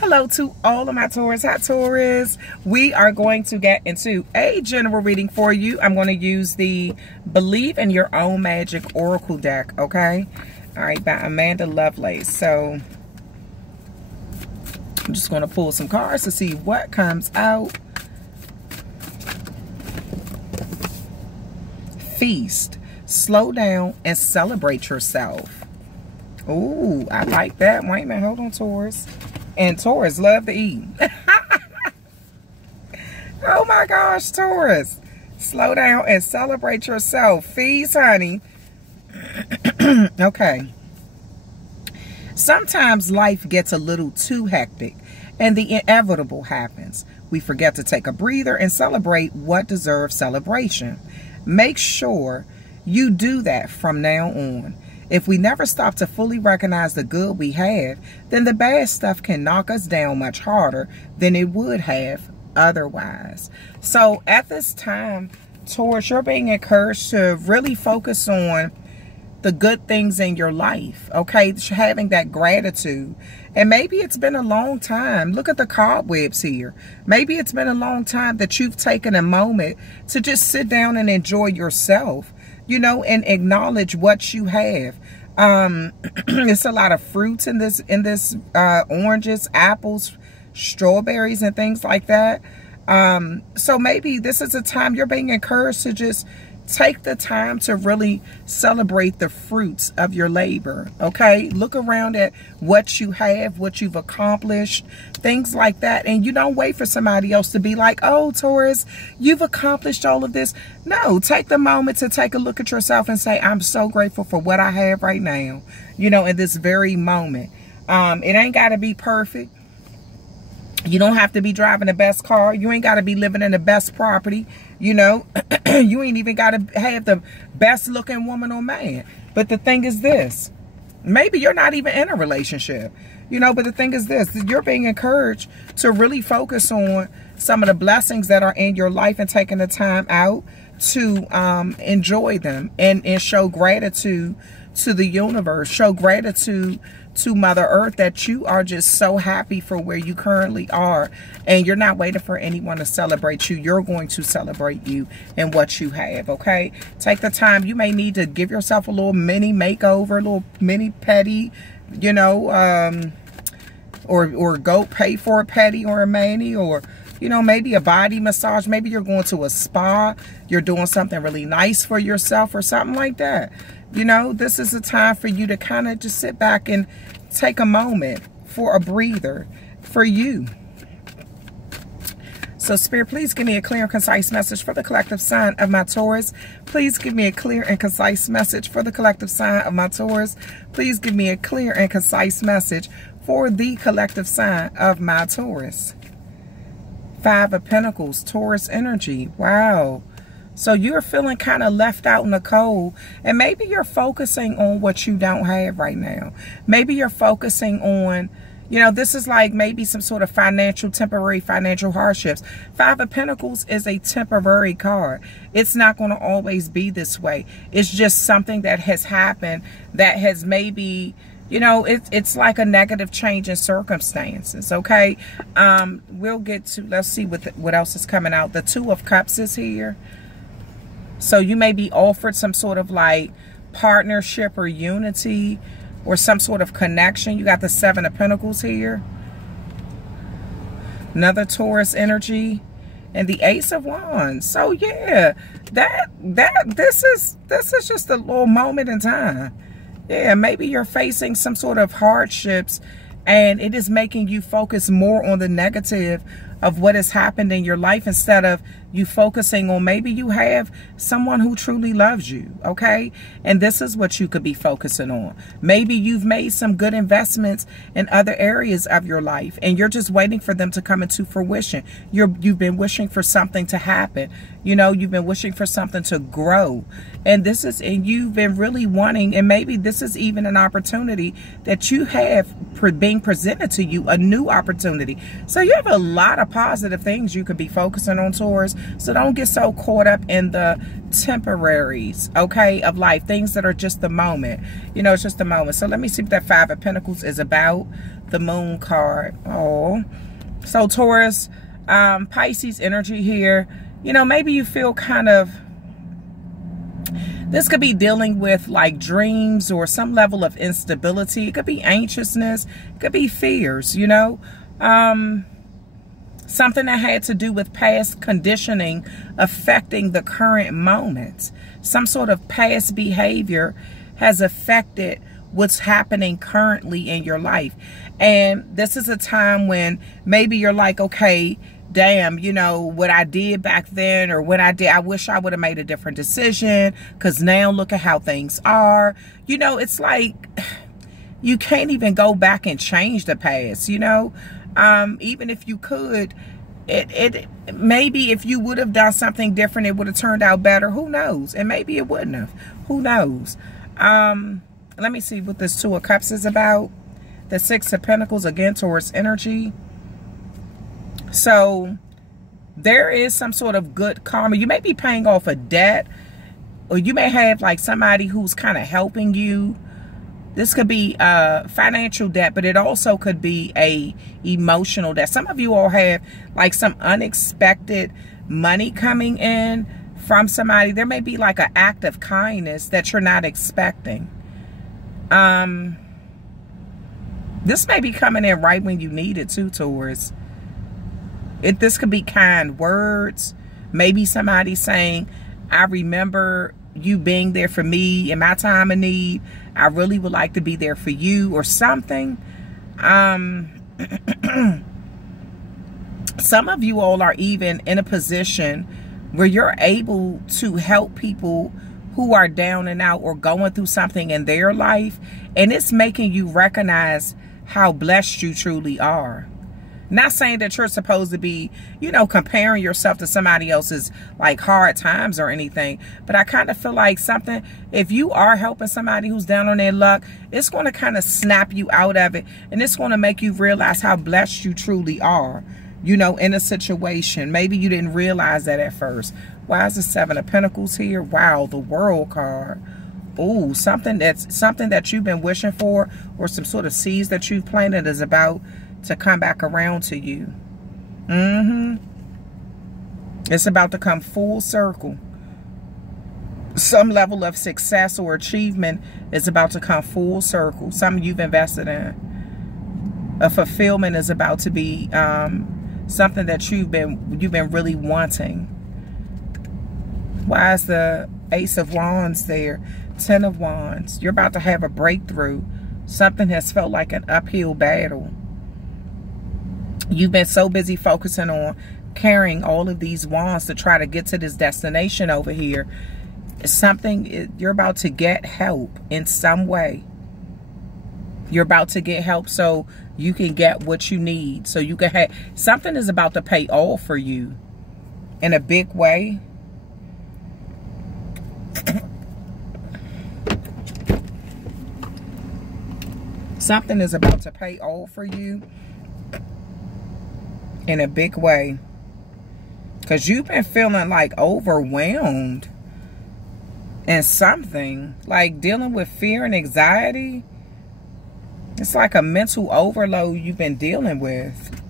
Hello to all of my Taurus. Hi, Taurus. We are going to get into a general reading for you. I'm going to use the Believe in Your Own Magic Oracle deck, okay? All right, by Amanda Lovelace. So I'm just going to pull some cards to see what comes out. Feast. Slow down and celebrate yourself. Ooh, I like that. Wait a minute. Hold on, Taurus. And Taurus love to eat. Oh my gosh, Taurus. Slow down and celebrate yourself. Feast, honey. Okay. Sometimes life gets a little too hectic and the inevitable happens. We forget to take a breather and celebrate what deserves celebration. Make sure you do that from now on. If we never stop to fully recognize the good we have, then the bad stuff can knock us down much harder than it would have otherwise. So at this time, Taurus, you're being encouraged to really focus on the good things in your life, okay? Having that gratitude. And maybe it's been a long time. Look at the cobwebs here. Maybe it's been a long time that you've taken a moment to just sit down and enjoy yourself, you know, and acknowledge what you have. It's a lot of fruits in this oranges, apples, strawberries, and things like that. So maybe this is a time you're being encouraged to just take the time to really celebrate the fruits of your labor, okay? Look around at what you have, what you've accomplished, things like that. And you don't wait for somebody else to be like, oh, Taurus, you've accomplished all of this. No, take the moment to take a look at yourself and say, I'm so grateful for what I have right now, you know, in this very moment. It ain't got to be perfect. You don't have to be driving the best car. You ain't got to be living in the best property. You know, you ain't even got to have the best looking woman or man. But the thing is this, maybe you're not even in a relationship, you know, but the thing is this, you're being encouraged to really focus on some of the blessings that are in your life and taking the time out to enjoy them and show gratitude to the universe, show gratitude to Mother Earth that you are just so happy for where you currently are, and you're not waiting for anyone to celebrate you. You're going to celebrate you and what you have, okay? Take the time. You may need to give yourself a little mini makeover, a little mini pedi, you know, or go pay for a pedi or a mani, or you know, maybe a body massage. Maybe you're going to a spa. You're doing something really nice for yourself or something like that. You know, this is a time for you to kind of just sit back and take a moment for a breather for you. So, Spirit, please give me a clear and concise message for the collective sign of my Taurus. Please give me a clear and concise message for the collective sign of my Taurus. Please give me a clear and concise message for the collective sign of my Taurus. Five of Pentacles, Taurus energy. Wow. So you're feeling kind of left out in the cold, and maybe you're focusing on what you don't have right now. Maybe you're focusing on, you know, this is like maybe some sort of temporary financial hardships. Five of Pentacles is a temporary card. It's not going to always be this way. It's just something that has happened that has maybe, you know, it's like a negative change in circumstances, okay? We'll get to, let's see what else is coming out. The Two of Cups is here. So you may be offered some sort of like partnership or unity or some sort of connection. You got the Seven of Pentacles here. Another Taurus energy. And the Ace of Wands. So yeah, this is just a little moment in time. Yeah, maybe you're facing some sort of hardships and it is making you focus more on the negative of what has happened in your life instead of you focusing on maybe you have someone who truly loves you, okay? And this is what you could be focusing on. Maybe you've made some good investments in other areas of your life and you're just waiting for them to come into fruition. You've been wishing for something to happen. You know, you've been wishing for something to grow. And you've been really wanting, and maybe this is even an opportunity that you have being presented to you, a new opportunity. So you have a lot of of positive things you could be focusing on, Taurus. So don't get so caught up in the temporaries, okay, of life. Things that are just the moment. You know, it's just the moment. So let me see what that Five of Pentacles is about. The Moon card. Oh. So Taurus, Pisces energy here. You know, maybe you feel kind of... This could be dealing with like dreams or some level of instability. It could be anxiousness. It could be fears, you know. Something that had to do with past conditioning affecting the current moment. Some sort of past behavior has affected what's happening currently in your life. And this is a time when maybe you're like, okay, damn, you know, what I did back then or what I did, I wish I would have made a different decision because now look at how things are. You know, it's like you can't even go back and change the past, you know. Even if you could, it maybe if you would have done something different, it would have turned out better. Who knows? And maybe it wouldn't have. Who knows? Let me see what this Two of Cups is about. The Six of Pentacles, again, Taurus energy. So there is some sort of good karma. You may be paying off a debt, or you may have like somebody who's kind of helping you. This could be financial debt, but it also could be a emotional debt. Some of you all have like some unexpected money coming in from somebody. There may be like an act of kindness that you're not expecting. This may be coming in right when you need it too, Taurus. This could be kind words. Maybe somebody saying, I remember you being there for me in my time of need. I really would like to be there for you, or something. Some of you all are even in a position where you're able to help people who are down and out or going through something in their life. And it's making you recognize how blessed you truly are. Not saying that you're supposed to be, you know, comparing yourself to somebody else's like hard times or anything. But I kind of feel like something, if you are helping somebody who's down on their luck, it's going to kind of snap you out of it. And it's going to make you realize how blessed you truly are, you know, in a situation. Maybe you didn't realize that at first. Why is the Seven of Pentacles here? Wow, the World card. Ooh, something that you've been wishing for, or some sort of seeds that you've planted is about to come back around to you. It's about to come full circle. Some level of success or achievement is about to come full circle. Something you've invested in. A fulfillment is about to be something that you've been really wanting. Why is the Ace of Wands there? Ten of Wands. You're about to have a breakthrough. Something has felt like an uphill battle. You've been so busy focusing on carrying all of these wands to try to get to this destination over here. You're about to get help in some way. You're about to get help so you can get what you need. So you can have, something is about to pay off for you in a big way. Something is about to pay off for you in a big way. Because you've been feeling like overwhelmed in something. Like dealing with fear and anxiety. It's like a mental overload you've been dealing with.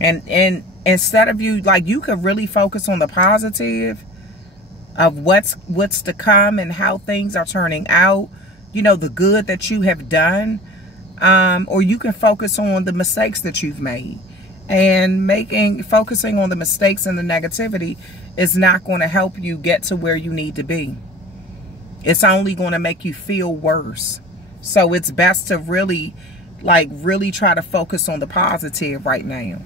And instead of you, like, you could really focus on the positive of what's to come and how things are turning out. You know, the good that you have done. Or you can focus on the mistakes that you've made. And focusing on the mistakes and the negativity is not going to help you get to where you need to be. It's only going to make you feel worse. So it's best to really try to focus on the positive right now.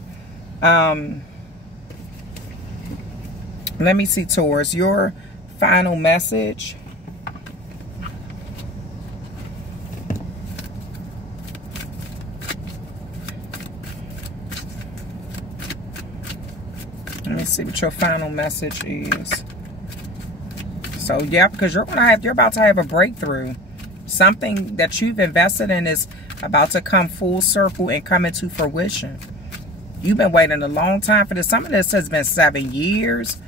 Let me see, Taurus, your final message. Let me see what your final message is. So, yeah, because you're about to have a breakthrough. Something that you've invested in is about to come full circle and come into fruition. You've been waiting a long time for this. Some of this has been 7 years.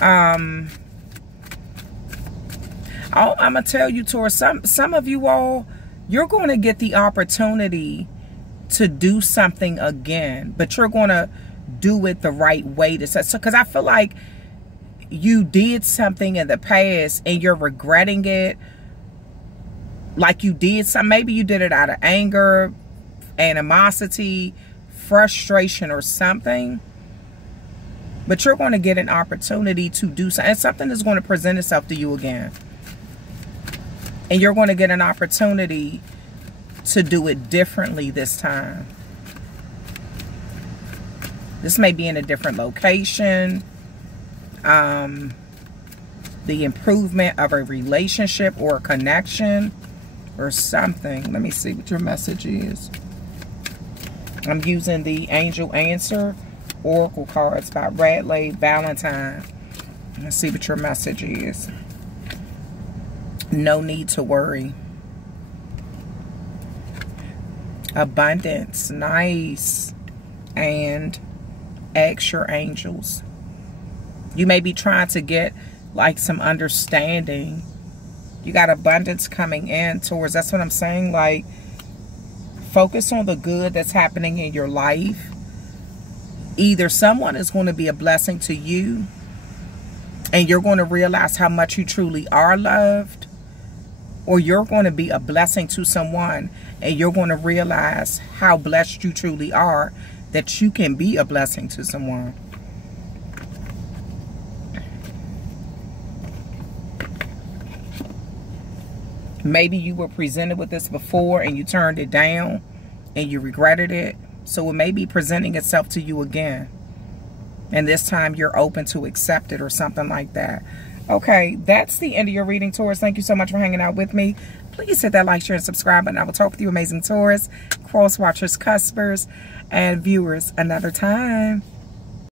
I'm going to tell you, Taurus, some of you all, you're going to get the opportunity to do something again, but you're going to do it the right way. Because I feel like you did something in the past and you're regretting it. Like you did something. Maybe you did it out of anger, animosity, frustration, or something. But you're going to get an opportunity to do something. And something is going to present itself to you again. And you're going to get an opportunity to do it differently this time. This may be in a different location. The improvement of a relationship or a connection or something. Let me see what your message is. I'm using the Angel Answer Oracle cards by Radley Valentine. Let's see what your message is. No need to worry. Abundance. Nice. And ask your angels. You may be trying to get like some understanding. You got abundance coming in towards. That's what I'm saying. Like, focus on the good that's happening in your life. Either someone is going to be a blessing to you and you're going to realize how much you truly are loved, or you're going to be a blessing to someone and you're going to realize how blessed you truly are, that you can be a blessing to someone. Maybe you were presented with this before and you turned it down and you regretted it. So it may be presenting itself to you again. And this time you're open to accept it or something like that. Okay, that's the end of your reading, Taurus. Thank you so much for hanging out with me. Please hit that like, share, and subscribe button. I will talk with you, amazing Taurus, cross watchers, cuspers, and viewers another time.